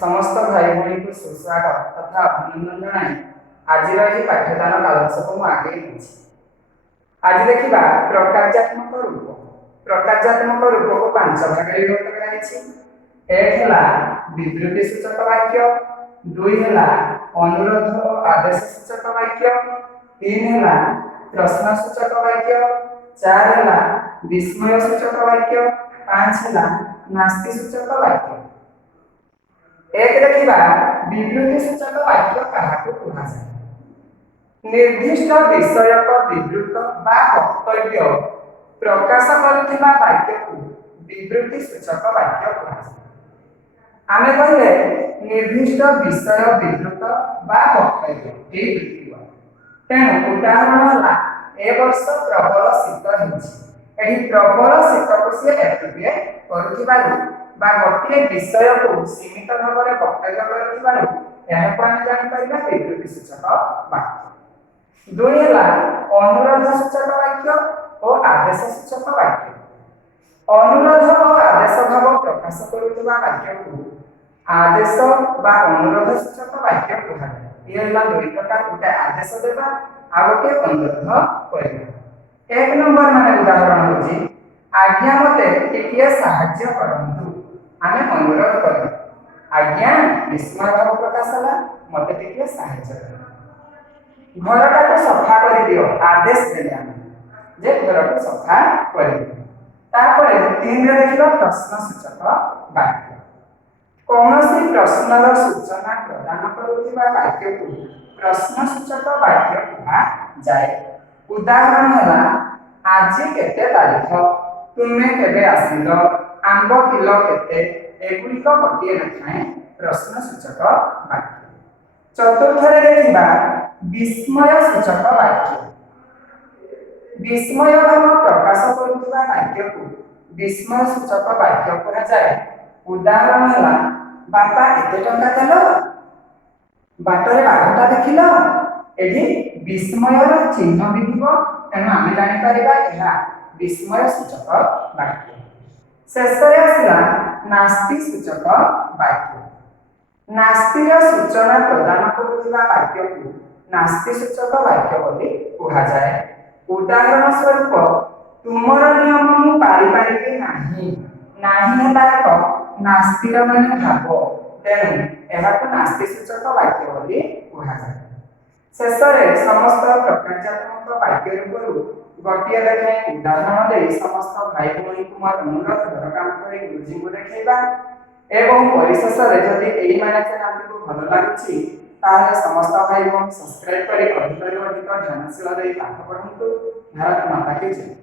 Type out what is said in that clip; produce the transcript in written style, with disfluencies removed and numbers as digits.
समस्त भाई भाई को सुस्वागत तथा अभिनंदन जनाई आज पाठ्यदान कालक्षेप मु आगे आज देखा प्रकार्यात्मक रूप प्रकार्यात्मक रूप को पांच भाग विभक्त कर एक है विवृत्ति सूचक वाक्य, दुई है अनुरोध और आदेश सूचक वाक्य, तीन है प्रश्न सूचक वाक्य, चार है विस्मय सूचक वाक्य, पांच है नास्ति सूचक वाक्य। एक देखा विवृत्ति सूचक वाक्य क्या कहुए निर्दिष्ट विषयक विवृत बा वक्तव्य प्रकाश करुवा वाक्य को विवृत्ति सूचक वाक्य कहुए। आमे कहले निर्दिष्ट विषय विवृत बा वक्तव्य ये वृत्ति तेणु उदाहरण है ए वर्ष प्रबल शीत होती प्रबल शीत को सी एक्टिवे करुथिबारु बा गोटे विषय को सीमित भाव में वक्तव्य करुथिबारु एहाको आमे जानि परिबा विवृत्ति सूचक वाक्य। दुई है अनुरोध सूचक वाक्य और आदेश सूचक वाक्य। अनुरोध और आदेश भाव प्रकाश करुवा वाक्य को आदेश बा अनुरोध सूचक वाक्य कहुए। ये दुई प्रकार गोटे आदेश देवा आ गोटे अनुरोध करबा। एक नंबर माने उदाहरण होची आज्ञा मते टिकिए साहाय्य करंतु आमे अनुरोध कर आज्ञा विस्मय भाव प्रकाश होला मते टिकिए साहाय्य कर घरटा को सफा कर दियो आदेश देले आमे जे घर को सफा कर दियो। तापर तीन रे देखिबा प्रश्न सूचक वाक्य कौनसी प्रश्नर सूचना प्रदान करुवा वाक्य को प्रश्न सूचक वाक्य कहा जाए। उदाहरण है आज केते तारीख, तुमे केबे आसिल, आंब किलो केते एगुड़िक गोटे लेखाएं प्रश्न सूचक वाक्य। चतुर्थ देखा विस्मय सूचक वाक्य विस्मय भाव प्रकाश करुवा वाक्य को विस्मय सूचक वाक्य कहा जाए। उदाहरण है बापा एते टंका देल, बाटरे बाघटा देखिल एठी विस्मयर चिन्ह भी थी तेणु आम जापर विस्मय सूचक वाक्य। शेष आसला नास्ति सूचक वाक्य। नास्तिर सूचना प्रदान करुवा वाक्य को नास्ति सूचक वाक्य बोली कहुए। उदाहरण स्वरूप तुमर नियम मु पारि पारिबे नाही, नाही है एक नास्तिर माने भाव तेणु यह नास्ति सूचक वाक्य बोली कहुए। शेष समस्त प्रकार्यात्मक वाक्य रूप गोटे लेखाएं उदाहरण दे समस्त भाई भाई को मोर अनुरोध घर काम कर गुरुजी को देखा एवं परिशेष जदि यही माने आपको भल लगुच ताहले समस्त भाई बहन सब्सक्राइब कर अधिक अधिक ध्यानशील पाठ पढ़ु। भारत माता की जय।